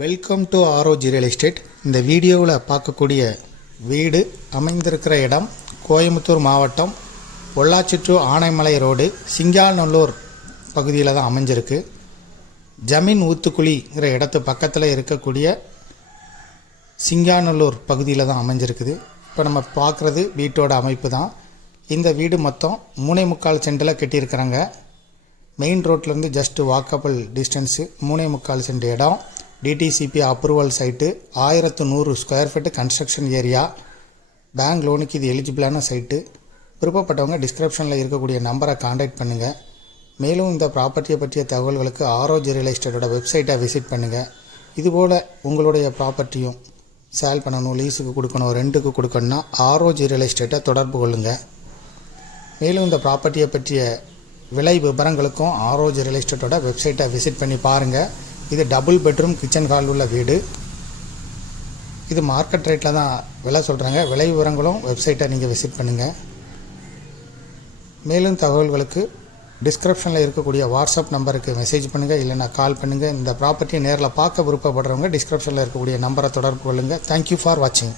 Welcome to ஆரோஜி real estate. இந்த வீடியோவில் பார்க்கக்கூடிய வீடு அமைந்திருக்கிற இடம் கோயம்புத்தூர் மாவட்டம் பொள்ளாச்சி டு ஆனைமலை ரோடு சிங்காநல்லூர் பகுதியில் தான் அமைஞ்சிருக்கு. ஜமீன் ஊத்துக்குழிங்கிற இடத்து பக்கத்தில் இருக்கக்கூடிய சிங்காநல்லூர் பகுதியில் தான் அமைஞ்சிருக்குது. இப்போ நம்ம பார்க்குறது வீட்டோட அமைப்பு தான். இந்த வீடு மொத்தம் 3.25 சென்டில் கட்டியிருக்கிறாங்க. மெயின் ரோட்லேருந்து ஜஸ்ட் வாக்கபிள் டிஸ்டன்ஸு 3.25 சென்ட் இடம். DTCP approval site, 1100 square feet construction area. Bank லோனுக்கு இது எலிஜிபிளான சைட்டு. விருப்பப்பட்டவங்க டிஸ்கிரிப்ஷனில் இருக்கக்கூடிய நம்பரை காண்டாக்ட் பண்ணுங்கள். மேலும் இந்த ப்ராப்பர்ட்டியை பற்றிய தகவல்களுக்கு ஆரோஜி ரியல் எஸ்டேட்டோட வெப்சைட்டை விசிட் பண்ணுங்கள். இதுபோல் உங்களுடைய ப்ராப்பர்ட்டியும் சேல் பண்ணணும், லீஸுக்கு கொடுக்கணும், ரெண்ட்டுக்கு கொடுக்கணுன்னா ஆரோஜி ரியல் எஸ்டேட்டை தொடர்பு கொள்ளுங்கள். மேலும் இந்த ப்ராப்பர்ட்டியை பற்றிய விலை விவரங்களுக்கும் ஆரோஜி ரியல் எஸ்டேட்டோட வெப்சைட்டை விசிட் பண்ணி பாருங்கள். இது டபுள் பெட்ரூம் கிச்சன் ஹால் உள்ள வீடு. இது மார்க்கெட் ரேட்டில் தான் விலை சொல்கிறாங்க. விலை விவரங்களும் வெப்சைட்டை நீங்கள் விசிட் பண்ணுங்கள். மேலும் தகவல்களுக்கு டிஸ்கிரிப்ஷனில் இருக்கக்கூடிய வாட்ஸ்அப் நம்பருக்கு மெசேஜ் பண்ணுங்கள், இல்லைனா கால் பண்ணுங்கள். இந்த ப்ராப்பர்ட்டியை நேரில் பார்க்க விருப்பப்படுறவங்க டிஸ்கிரிப்ஷனில் இருக்கக்கூடிய நம்பரை தொடர்பு கொள்ளுங்கள். தேங்க்யூ ஃபார் வாட்சிங்.